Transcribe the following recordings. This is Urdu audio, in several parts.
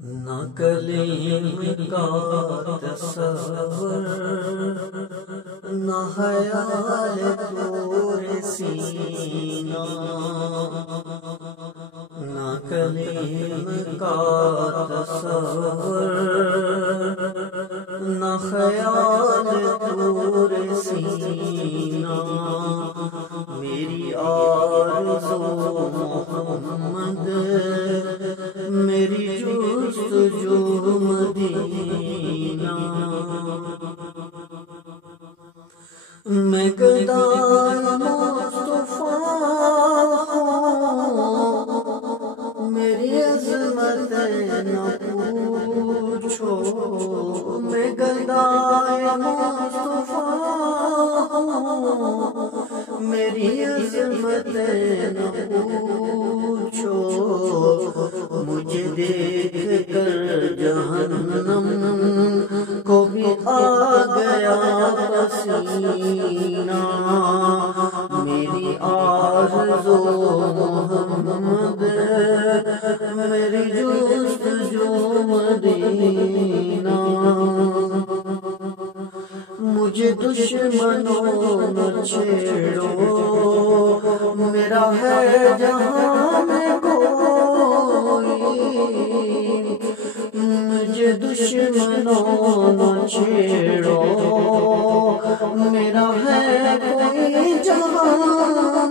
نہ کلیم کا تصور، نہ خیال طور سینہ، نہ کلیم کا تصور، نہ خیال طور سینہ، میری آرزو محمد، میری جستجو مدینہ، میں گدائے مصطفیٰ ہوں، میری عظمت نہ پوچھو، میں گدائے مصطفیٰ ہوں، میری عظمت نہ پوچھو، مجھے دیکھ کر جہنم کو بھی آ گیا پسینہ، میری آرزو محمد، میری جستجو مدینہ، مجھے دشمنوں نہ چھیڑو، میرا ہے جہاں میں کوئی، مجھے دشمنوں نہ چھیڑو، میرا ہے کوئی جہاں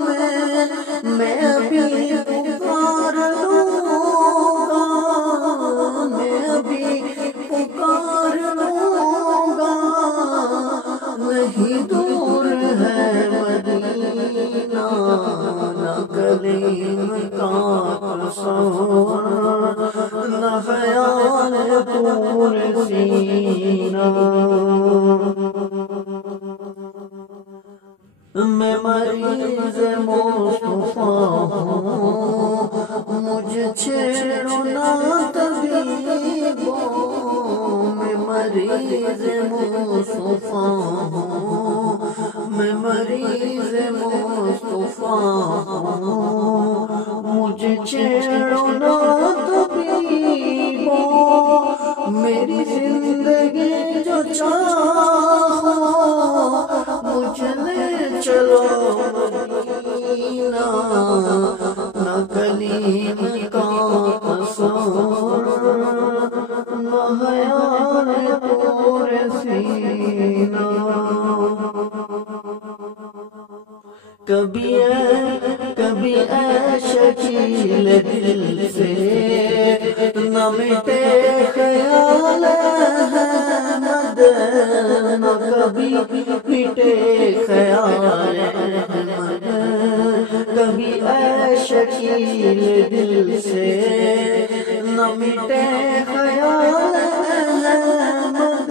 میں ابھی پکار لوں گا، میں ابھی پکار لوں گا، نہیں دور ہے مدینہ، نہ کلیم کا تصور، نہ خیال طور سینہ، میں مریض مصطفیٰ ہوں، مجھے چھیڑو نہ طبیبو، میں مریض مصطفیٰ ہوں، میں مریض مصطفیٰ ہوں، مجھے چھیڑو نہ طبیبو، میری زندگی جو چاہو مجھے لے چلو مدینہ، نہ کلیم کا تصور، نہ خیال طور سینہ، کبھی اے شکیل دل سے نہ مٹے خیال احمد، نہ کبھی مٹے خیال احمد، کبھی اے شکیل دل سے نہ مٹے خیال احمد،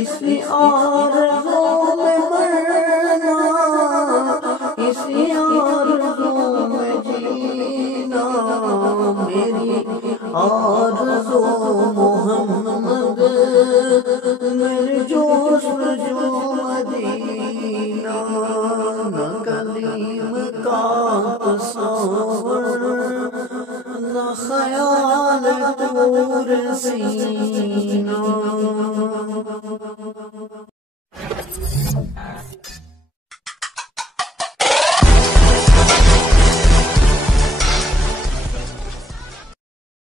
اسی آرزو میں مرنا، اسی آرزو میں جینا، میری آرزو محمد، میری جستجو مدینہ، نہ کلیم کا تصور، نہ خیال طور سینہ۔